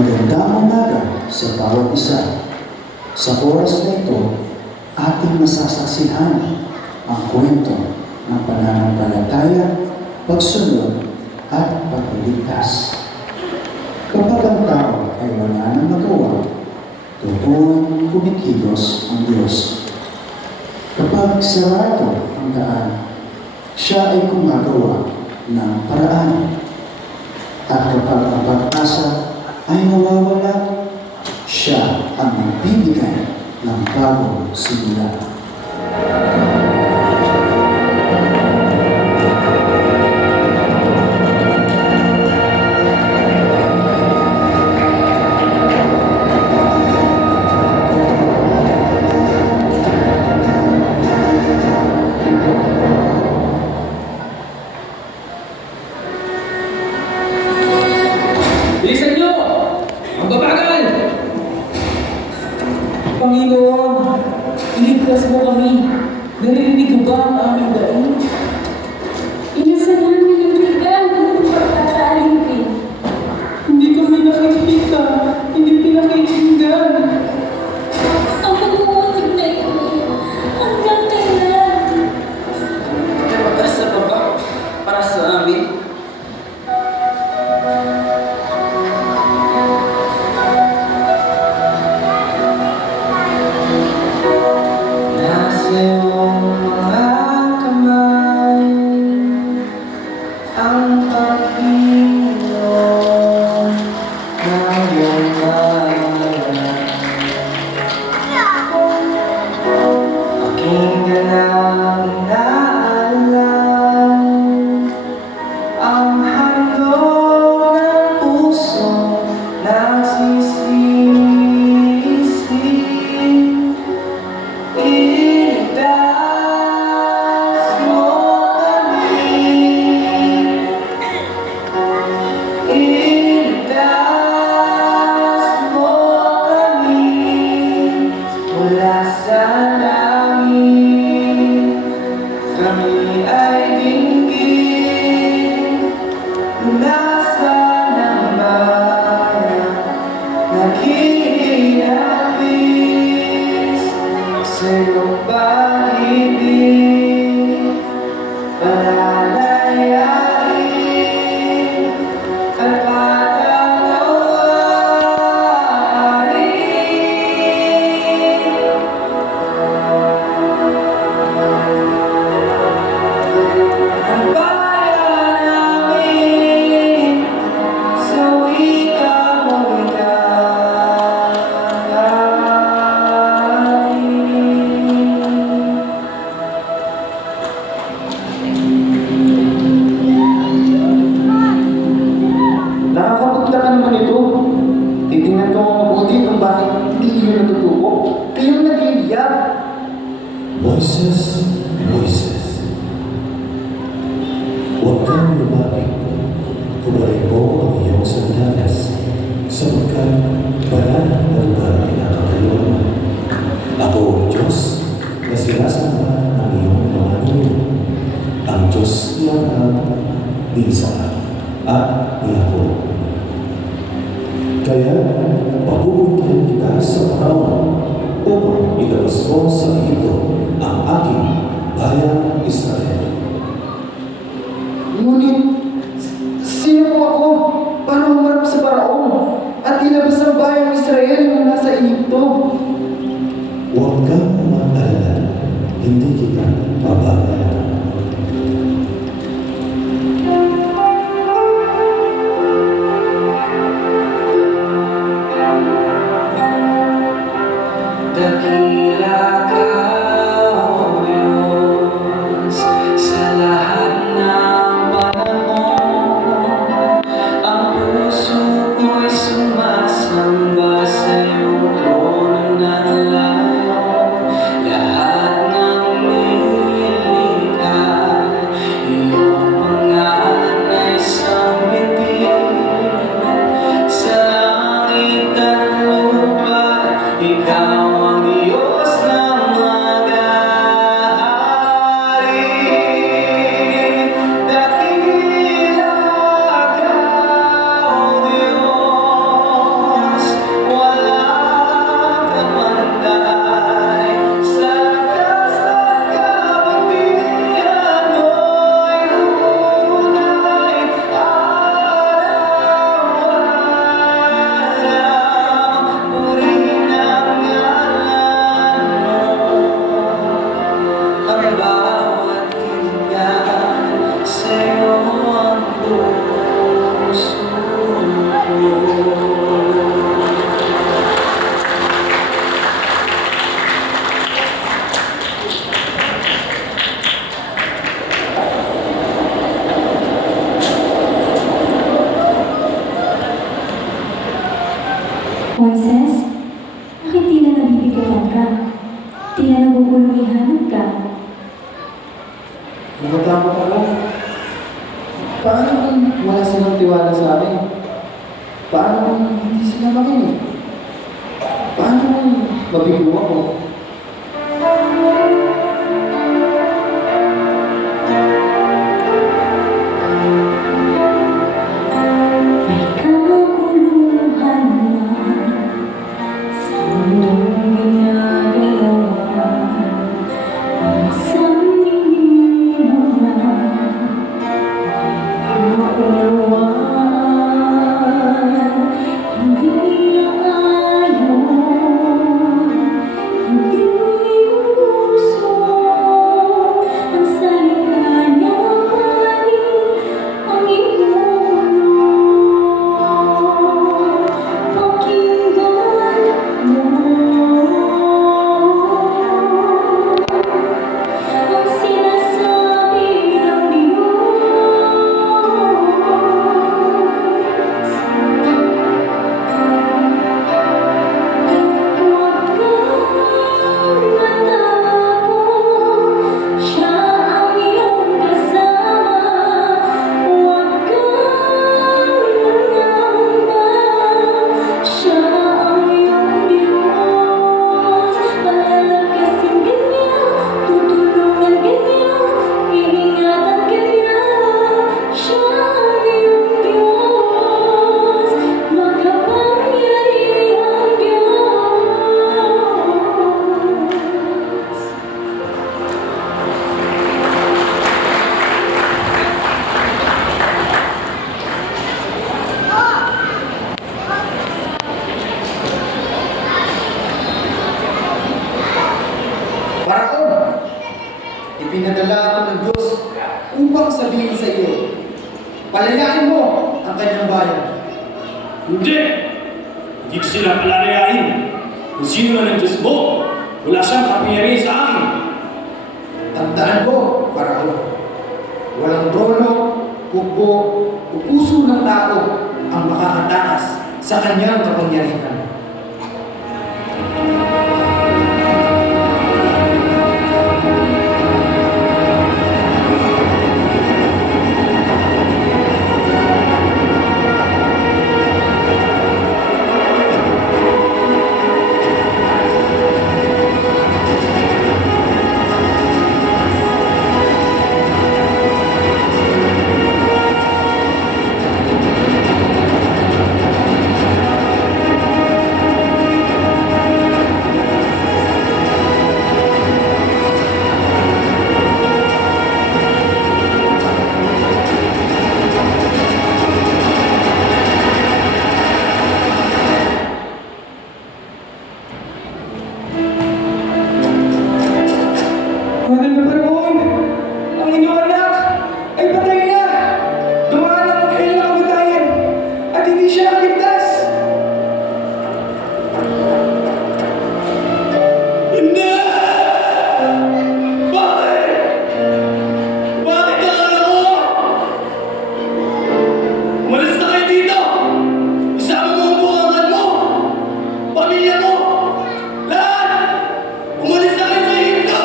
Magandang umaga sa bawat isa. Sa oras na ito, ating masasaksihan ang kwento ng pananampalataya, pagsunod, at pagliligtas. Kapag ang tao ay wala nang magawa, doon kumikilos ang Diyos. Kapag sarado ang daan, siya ay gumagawa ng paraan. At kapag ang pag-asa ay nawawala, siya ang nagbibigay ng bagong simula. Bilisan nyo! Ang babagal! Panginoon, iligtas mo kami. Naririnig mo ba ang aming daan? Inisan namin ang ligal ng pagkakalimpi. Hindi kami nakikita, hindi pinakikinggan. Ang pag-uusig na ito, hanggang kailan? May pag-asa pa ba para sa amin? Nasa iyong mga kamay ang pag-inom ng iyong bayan. Aking ganang inaalam ang handog ng puso nagsisisi. Iligtas mo kami. Iligtas mo kami mula sa langit. Kami ay dinggin nasa ng bayan, naghihinapis sa iyong pag-ibig, pananayain at patatawarin. Ang bayan namin sa wika mo'y Nakakapagtaka naman ito. Titingnan ko ang mabuti kung bakit hindi yun natutuko. Kayong nag-iiyak. Moises, Moises, huwag kang lumapit. Tumarin mo ang iyong sandalas, sapagkat banal na lugar ang kinakakayuan mo. Ako ang Diyos na sinasamba ng iyong mga ninyo, ang Diyos ni Abraham, ni Isaac, at ni Jacob. Kaya, papupuntahin kita sa Paraon upang ilabas mo sa Ehipto ang aking bayang Israel. Ngunit, sino po ako para humarap sa Paraon at ilabas ang bayang Israel mula sa Ehipto? Huwag kang mag-alala, hindi kita pababayaan. Dakila ka, O Diyos, sa lahat ng panahon. Ang puso ko'y sumasamba sa iyong trono ng layon. Lahat ng Natatakot ako. Paano kung wala silang tiwala sa akin? Paano kung hindi sila makinig? Paano kung mabigo ako? May kaguluhan na sa mundong ginagawa. Minsan hindi mo na maunawaan. Hindi na ayon, hindi uso ang salita niya pa rin ang iyong pakinggan mo ang sinasabi ng Diyos. Huwag kang matakot, siya ang iyong kasama. Huwag kang mangamba, siya ang iyong Diyos. Palalakasin ka niya, tutulungan ka niya, iingatan ka niya. Siya ang iyong Diyos, makapangyarihang Diyos. Paraon! Ipinadala ako ng Diyos upang sabihin sa iyo, palayain mo ang kanyang bayan. Hindi! Hindi ko sila palalayain. Kung sino man ang Diyos mo, wala siyang kapangyarihan sa akin. Tandaan mo, Paraon, walang trono, hukbo, o puso ng tao ang makakatakas sa kanyang kapangyarihan. Mahal na Paraon, ang inyong anak ay patay na. Dumaan ang anghel ng kamatayan at hindi siya naligtas. Hindi! Bakit? Bakit ang anak ko? Umalis na kayo dito! Isama mo ang bukangan mo! Pamilya mo! Lahat! Umalis na kayo sa Egypto!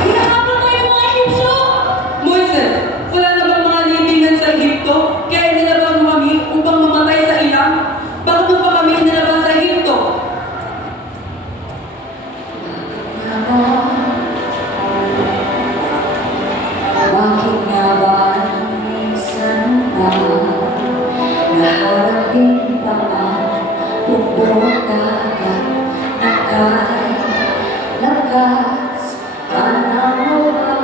Hinahabol kayo mga Ehipsyo! Moises, wala na bang mga libingan sa Ehipto? Kaya inilabas mo kami upang mamatay sa ilang? Bakit mo pa kami inilabas sa Ehipto? Bakit nga ba minsan pa naharapin pa ang tubong dagat na kay lakas pananawa?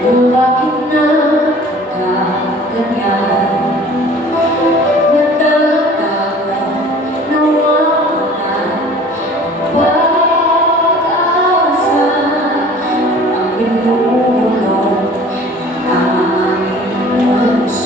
Kung bakit na kaganyan natatakot nawawalan pag-asa ang binulong aming puso.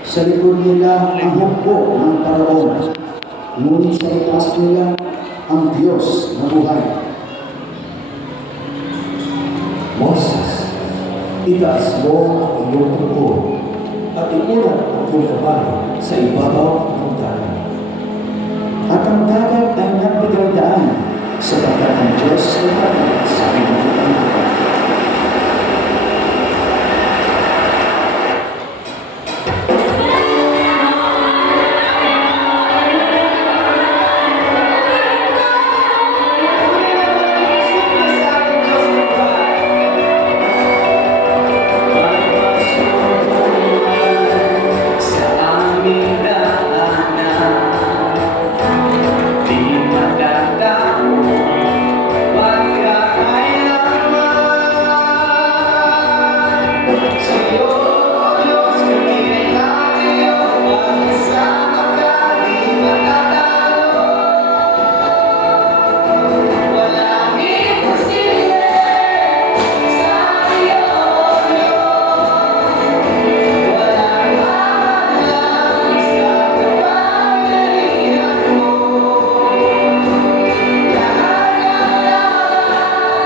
Sa likod nila ang hukbo ng Paraon, ngunit sa itaas nila ang Diyos na buhay. Moses, itaas mo ang iyong tungkol at iulat ang iyong kamay sa ibabaw ng dagat. At ang dagat ay nagbigay daan sapagkat ang Diyos ay dagat sa pinagkakang dagat. Sa aming daanan, di magdadamo magkakailanman. Sa'yo, Diyos, kami ay iyong pag-isama ka, di matatalo. Walang imposible sa iyo, walang halang sa kapangyarihan mo. Lahat ng lahat,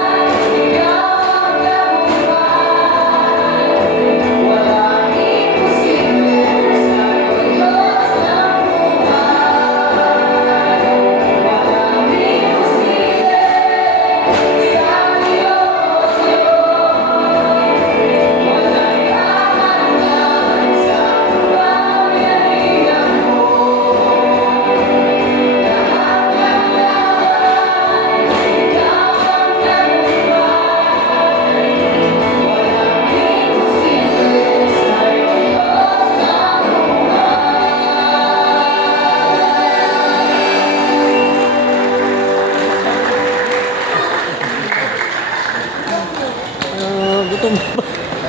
ikaw ang tagumpay. Walang imposible sa iyo, Diyos ng buhay. Walang imposible sa iyo, walang kahalangan sa kapangyarihan mo. Lahat ng lahat, ikaw ang tagumpay. Walang imposible sa iyo, Diyos ng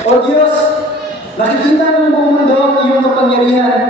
O Diyos, nakikita ng buong mundo ang iyong kapangyarihan.